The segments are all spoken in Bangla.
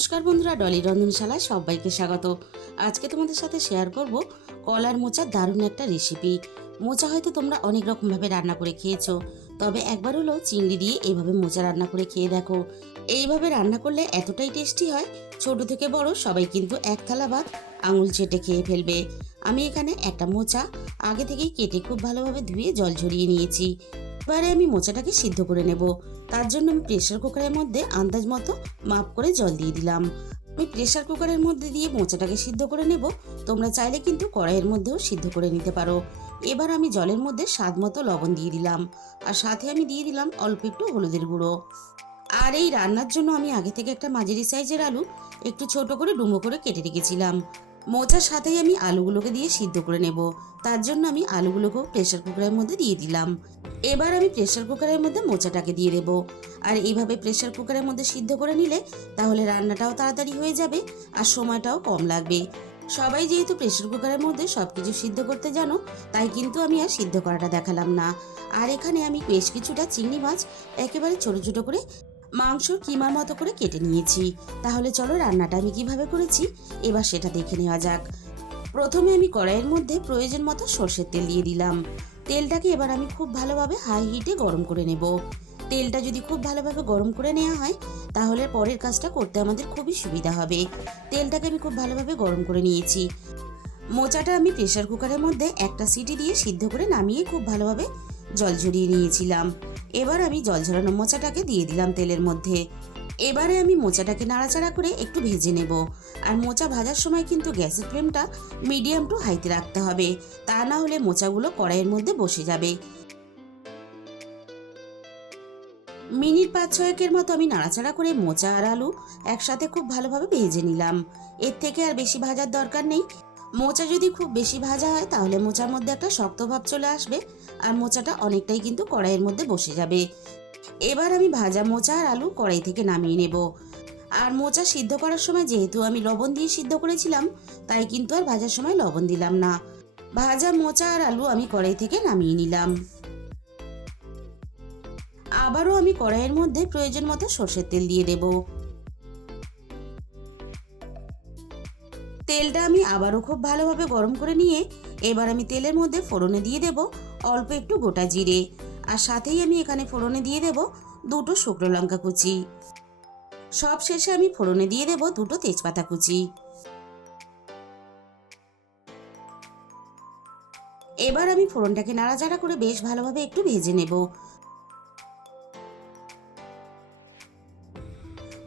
নমস্কার বন্ধুরা, ডলি রন্ধনশালায় সবাইকে স্বাগত। আজকে তোমাদের সাথে শেয়ার করব কলার মোচার দারুণ একটা রেসিপি। মোচা হয়তো তোমরা অনেক রকমভাবে রান্না করে খেয়েছো, তবে একবার হলো চিংড়ি দিয়ে এইভাবে মোচা রান্না করে খেয়ে দেখো। এইভাবে রান্না করলে এতটাই টেস্টি হয়, ছোট থেকে বড় সবাই কিন্তু এক থালা ভাত আঙুল চেটে খেয়ে ফেলবে। আমি এখানে একটা মোচা আগে থেকেই কেটে খুব ভালোভাবে ধুয়ে জল ঝরিয়ে নিয়েছি। এবারে আমি মোচাটাকে সিদ্ধ করে নেব। তার জন্য আমি প্রেসার কুকারের মধ্যে আন্দাজ মতো মাপ করে জল দিয়ে দিলাম। আমি প্রেসার কুকারের মধ্যে দিয়ে মোচাটাকে সিদ্ধ করে নেব। তোমরা চাইলে কিন্তু কড়াইয়ের মধ্যেও সিদ্ধ করে নিতে পারো। এবার আমি জলের মধ্যে স্বাদ মতো লবণ দিয়ে দিলাম, আর সাথে আমি দিয়ে দিলাম অল্প একটু হলুদের গুঁড়ো। আর এই রান্নার জন্য আমি আগে থেকে একটা মাঝারি সাইজের আলু একটু ছোট করে ডুমো করে কেটে রেখেছিলাম। মোচার সাথেই আমি আলুগুলোকে দিয়ে সিদ্ধ করে নেব। তার জন্য আমি আলুগুলোকেও প্রেসার কুকারের মধ্যে দিয়ে দিলাম। এবার আমি প্রেসার কুকারের মধ্যে মোচাটাকে দিয়ে দেবো। আর এইভাবে প্রেসার কুকারের মধ্যে সিদ্ধ করে নিলে তাহলে রান্নাটাও তাড়াতাড়ি হয়ে যাবে আর সময়টাও কম লাগবে। সবাই যেহেতু প্রেসার কুকারের মধ্যে সব কিছু সিদ্ধ করতে জানো, তাই কিন্তু আমি আর সিদ্ধ করাটা দেখালাম না। আর এখানে আমি বেশ কিছুটা চিংড়ি মাছ একেবারে ছোট ছোট করে মাংসর কিমার মতো করে কেটে নিয়েছি। তাহলে চলো রান্নাটা আমি কিভাবে করেছি এবার সেটা দেখে নেওয়া যাক। প্রথমে আমি কড়াইয়ের মধ্যে প্রয়োজন মতো সর্ষের তেল দিয়ে দিলাম। তেলটাকে এবার আমি খুব ভালোভাবে হাই হিটে গরম করে নেব। তেলটা যদি খুব ভালোভাবে গরম করে নেওয়া হয় তাহলে পরের কাজটা করতে আমাদের খুবই সুবিধা হবে। তেলটাকে আমি খুব ভালোভাবে গরম করে নিয়েছি। মোচাটা আমি প্রেসার কুকারের মধ্যে একটা সিটি দিয়ে সিদ্ধ করে নামিয়ে খুব ভালোভাবে জল ঝরিয়ে নিয়েছিলাম। এবার আমি জল ঝরানো মোচাটাকে দিয়ে দিলাম তেলের মধ্যে। এবারে আমি মোচাটাকে নাড়াচাড়া করে একটু ভেজে নেব। আর মোচা ভাজার সময় কিন্তু গ্যাসের ফ্লেমটা মিডিয়াম টু হাইতে রাখতে হবে, তা না হলে মোচাগুলো কড়াইয়ের মধ্যে বসে যাবে। মিনিট 5-6 মতো আমি নাড়াচাড়া করে মোচা আর আলু একসাথে খুব ভালোভাবে ভেজে নিলাম। এর থেকে আর বেশি ভাজার দরকার নেই। মোচা যদি খুব বেশি ভাজা হয় তাহলে মোচার মধ্যে একটা শক্ত ভাব চলে আসবে, আর মোচাটা অনেকটাই কিন্তু কড়াইয়ের মধ্যে বসে যাবে। এবার আমি ভাজা মোচা আর আলু কড়াই থেকে নামিয়ে নেব। আর মোচা সিদ্ধ করার সময় যেহেতু আমি লবণ দিয়ে সিদ্ধ করেছিলাম, তাই কিন্তু আর ভাজার সময় লবণ দিলাম না। ভাজা মোচা আর আলু আমি কড়াই থেকে নামিয়ে নিলাম। আবারও আমি কড়াইয়ের মধ্যে প্রয়োজন মতো সর্ষের তেল দিয়ে দেব। তেলটা আমি আবারও খুব ভালোভাবে গরম করে নিয়ে এবার আমি তেলের মধ্যে ফোড়নে দিয়ে দেব অল্প একটু গোটা জিরে। আর সাথেই আমি এখানে ফোড়নে দিয়ে দেব দুটো শুকনো লঙ্কা কুচি। সব শেষে আমি ফোড়নে দিয়ে দেব দুটো তেজপাতা কুচি। এবার আমি ফোড়নটাকে নাড়াচাড়া করে বেশ ভালোভাবে একটু ভেজে নেব।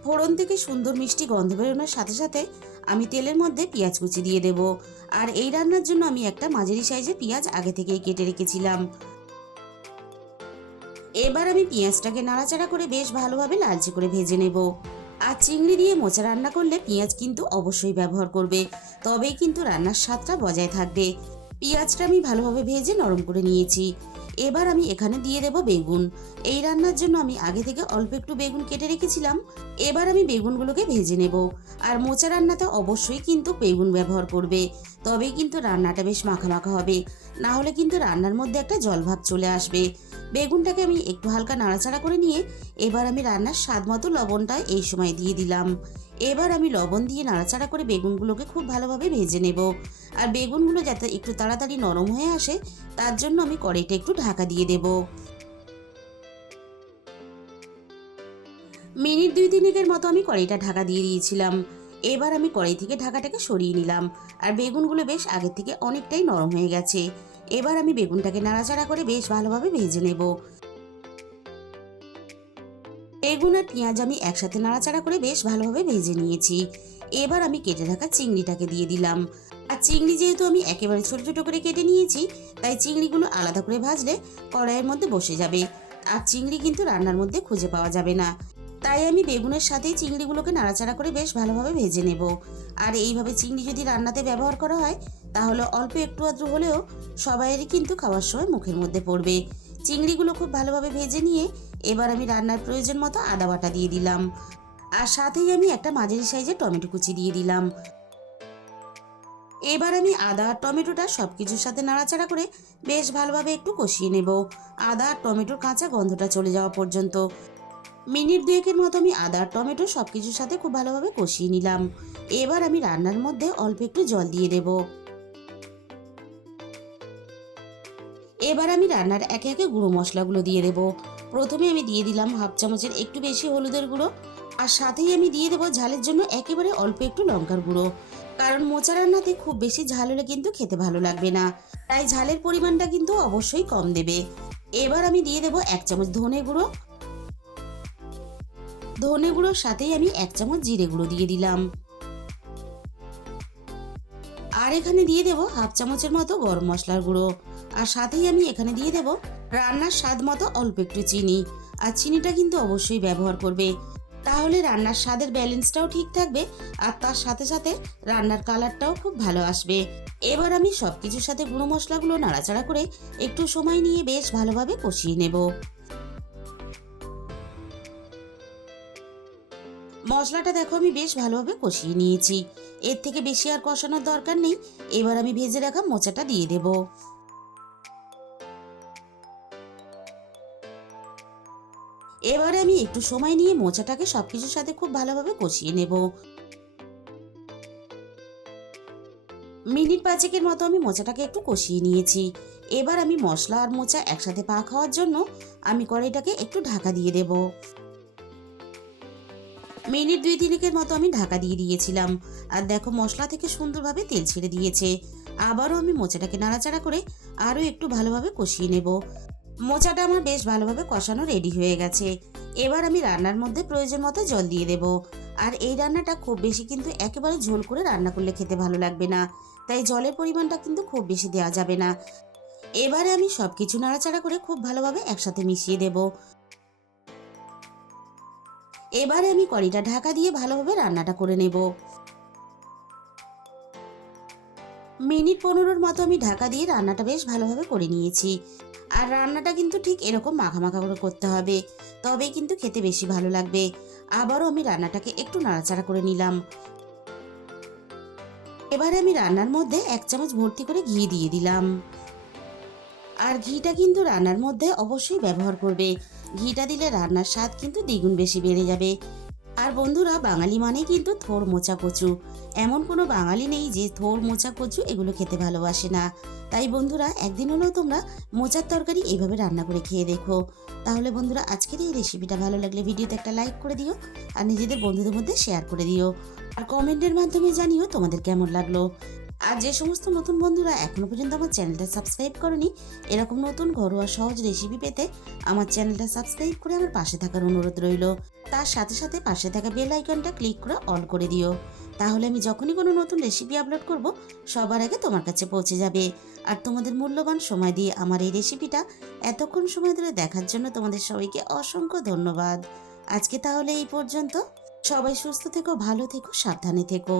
ফোড়ন থেকে সুন্দর মিষ্টি গন্ধ বেরোনোর সাথে সাথে আমি তেলের মধ্যে পেঁয়াজ কুচি দিয়ে দেব। আর এই রান্নার জন্য আমি একটা মাঝারি সাইজের পেঁয়াজ আগে থেকেই কেটে রেখেছিলাম। এবার আমি পেঁয়াজটাকে নাড়াচাড়া করে বেশ ভালোভাবে লালচে করে ভেজে নেব। আর চিংড়ি দিয়ে মোচা রান্না করলে পেঁয়াজ কিন্তু অবশ্যই ব্যবহার করবে, তবেই কিন্তু রান্নার স্বাদটা বজায় থাকবে। পেঁয়াজটা আমি ভালোভাবে ভেজে নরম করে নিয়েছি। এবার আমি এখানে দিয়ে দেব বেগুন। এই রান্নার জন্য আমি আগে থেকে অল্প একটু বেগুন কেটে রেখেছিলাম। এবার আমি বেগুনগুলোকে ভেজে নেব। আর মোচা রান্নাতে অবশ্যই কিন্তু বেগুন ব্যবহার করবে, তবেই কিন্তু রান্নাটা বেশ মাখা মাখা হবে, না হলে কিন্তু রান্নার মধ্যে একটা জলভাব চলে আসবে। বেগুনটাকে আমি একটু হালকা নাড়াচাড়া করে নিয়ে এবার আমি রান্নার স্বাদ মতো লবণটা এই সময় দিয়ে দিলাম। এবার আমি লবণ দিয়ে নাড়াচাড়া করে বেগুনগুলোকে খুব ভালোভাবে ভেজে নেব। আর বেগুনগুলো যাতে একটু তাড়াতাড়ি নরম হয়ে আসে তার জন্য আমি কড়াইটা একটু ঢাকা দিয়ে দেব। মিনিট 2-3 মতো আমি কড়াইটা ঢাকা দিয়ে দিয়েছিলাম। এবার আমি কড়াই থেকে ঢাকাটাকে সরিয়ে নিলাম। আর বেগুনগুলো বেশ আগের থেকে অনেকটাই নরম হয়ে গেছে। এবার আমি বেগুনটাকে নাড়াচাড়া করে বেশ ভালোভাবে ভেজে নেব। বেগুন আর পেঁয়াজ আমি একসাথে নাড়াচাড়া করে বেশ ভালোভাবে ভেজে নিয়েছি। এবার আমি কেটে রাখা চিংড়িটাকে দিয়ে দিলাম। আর চিংড়ি যেহেতু আমি একেবারে ছোট ছোট করে কেটে নিয়েছি, তাই চিংড়িগুলো আলাদা করে ভাজলে কড়াইয়ের মধ্যে বসে যাবে, আর চিংড়ি কিন্তু রান্নার মধ্যে খুঁজে পাওয়া যাবে না। তাই আমি বেগুনের সাথেই চিংড়িগুলোকে নাড়াচাড়া করে বেশ ভালোভাবে ভেজে নেব। আর এইভাবে চিংড়ি যদি রান্নাতে ব্যবহার করা হয় তাহলে অল্প একটু আধটু হলেও সবাইয়েরই কিন্তু খাওয়ার সময় মুখের মধ্যে পড়বে। চিংড়িগুলো খুব ভালোভাবে ভেজে নিয়ে এবার আমি রান্নার প্রয়োজন মতো আদা বাটা দিয়ে দিলাম। আর সাথেই আমি একটা মাঝারি সাইজের টমেটো কুচি দিয়ে দিলাম। এবার আমি আদা আর টমেটোটা সবকিছুর সাথে নাড়াচাড়া করে বেশ ভালোভাবে একটু কষিয়ে নেব, আদা আর টমেটোর কাঁচা গন্ধটা চলে যাওয়া পর্যন্ত। মিনিট দুয়েকের মতো আমি আদা আর টমেটো সব কিছুর সাথে খুব ভালোভাবে কষিয়ে নিলাম। এবার আমি রান্নার মধ্যে অল্প একটু জল দিয়ে দেব। এবার আমি রান্নার একে একে গুঁড়ো মশলাগুলো দিয়ে দেব। প্রথমে আমি দিয়ে দিলাম হাফ চামচের একটু বেশি হলুদের গুঁড়ো, আর সাথেই আমি দিয়ে দেবো ঝালের জন্য একেবারে অল্প একটু লঙ্কার গুঁড়ো। কারণ মোচা রান্নাতে খুব বেশি ঝাল হলে কিন্তু খেতে ভালো লাগবে না, তাই ঝালের পরিমাণটা কিন্তু অবশ্যই কম দেবে। এবার আমি দিয়ে দেবো 1 চামচ ধনে গুঁড়ো। ধনে গুঁড়োর সাথেই আমি 1 চামচ জিরে গুঁড়ো দিয়ে দিলাম। আর এখানে দিয়ে দেব হাফ চামচের মতো গরম মশলার গুঁড়ো। আর সাথেই আমি এখানে দিয়ে দেব রান্নার স্বাদ মতো অল্প একটু চিনি। আর চিনিটা কিন্তু অবশ্যই ব্যবহার করবে, তাহলে রান্নার স্বাদের ব্যালেন্সটাও ঠিক থাকবে, আর তার সাথে সাথে রান্নার কালারটাও খুব ভালো আসবে। এবার আমি সব কিছুর সাথে গুঁড়ো মশলাগুলো নাড়াচাড়া করে একটু সময় নিয়ে বেশ ভালোভাবে কষিয়ে নেব। মশলাটা দেখো আমি বেশ ভালোভাবে কষিয়ে নিয়েছি। এর থেকে বেশি আর কষানোর দরকার নেই। এবার আমি ভেজে রাখা মোচাটা দিয়ে দেব। এবারে আমি একটু সময় নিয়ে মোচাটাকে সবকিছুর সাথে খুব ভালোভাবে কষিয়ে নেব। মিনিট পাঁচেকের মতো আমি মোচাটাকে একটু কষিয়ে নিয়েছি। এবার আমি মশলা আর মোচা একসাথে পাক হওয়ার জন্য আমি কড়াইটাকে একটু ঢাকা দিয়ে দেব। মিনিট দুই তিনেকের মতো আমি ঢাকা দিয়ে দিয়েছিলাম। আর দেখো মশলা থেকে সুন্দরভাবে তেল ছেড়ে দিয়েছে। আবারও আমি মোচাটাকে নাড়াচাড়া করে আরও একটু ভালোভাবে কষিয়ে নেব। মোচাটা আমার বেশ ভালোভাবে কষানো রেডি হয়ে গেছে। এবার আমি রান্নার মধ্যে প্রয়োজন মতো জল দিয়ে দেব। আর এই রান্নাটা খুব বেশি কিন্তু একেবারে ঝোল করে রান্না করলে খেতে ভালো লাগবে না, তাই জলের পরিমাণটা কিন্তু খুব বেশি দেওয়া যাবে না। এবারে আমি সব কিছু নাড়াচাড়া করে খুব ভালোভাবে একসাথে মিশিয়ে দেব। এবারে আমি কড়াইটা ঢাকা দিয়ে ভালোভাবে রান্নাটা করে নেব। মিনিট 15-র মতো আমি ঢাকা দিয়ে রান্নাটা বেশ ভালোভাবে করে নিয়েছি। আর রান্নাটা কিন্তু ঠিক এরকম মাখা মাখা করে করতে হবে, তবেই কিন্তু খেতে বেশি ভালো লাগবে। আবারও আমি রান্নাটাকে একটু নাড়াচাড়া করে নিলাম। এবারে আমি রান্নার মধ্যে 1 চামচ ভর্তি করে ঘি দিয়ে দিলাম। আর ঘিটা কিন্তু রান্নার মধ্যে অবশ্যই ব্যবহার করবে। ঘিটা দিলে রান্নার স্বাদ কিন্তু দ্বিগুণ বেশি বেড়ে যাবে। আর বন্ধুরা, বাঙালি মানেই কিন্তু থোড় মোচা কচু। এমন কোনো বাঙালি নেই যে থোড় মোচা কচু এগুলো খেতে ভালোবাসে না। তাই বন্ধুরা, একদিন হলেও তোমরা মোচার তরকারি এইভাবে রান্না করে খেয়ে দেখো। তাহলে বন্ধুরা, আজকের এই রেসিপিটা ভালো লাগলে ভিডিওতে একটা লাইক করে দিও, আর নিজেদের বন্ধুদের মধ্যে শেয়ার করে দিও। আর কমেন্টের মাধ্যমে জানিও তোমাদের কেমন লাগলো। আর যে সমস্ত নতুন বন্ধুরা এখনো পর্যন্ত আমার চ্যানেলটা সাবস্ক্রাইব করনি, এরকম নতুন ঘরোয়া সহজ রেসিপি পেতে আমার চ্যানেলটা সাবস্ক্রাইব করে আমার পাশে থাকার অনুরোধ রইল। তার সাথে সাথে পাশে থাকা বেল আইকনটা ক্লিক করে অল করে দিও। তাহলে আমি যখনই কোনো নতুন রেসিপি আপলোড করব, সবার আগে তোমার কাছে পৌঁছে যাবে। আর তোমাদের মূল্যবান সময় দিয়ে আমার এই রেসিপিটা এতক্ষণ সময় ধরে দেখার জন্য তোমাদের সবাইকে অসংখ্য ধন্যবাদ। আজকে তাহলে এই পর্যন্ত। সবাই সুস্থ থেকো, ভালো থেকো, সাবধানে থেকো।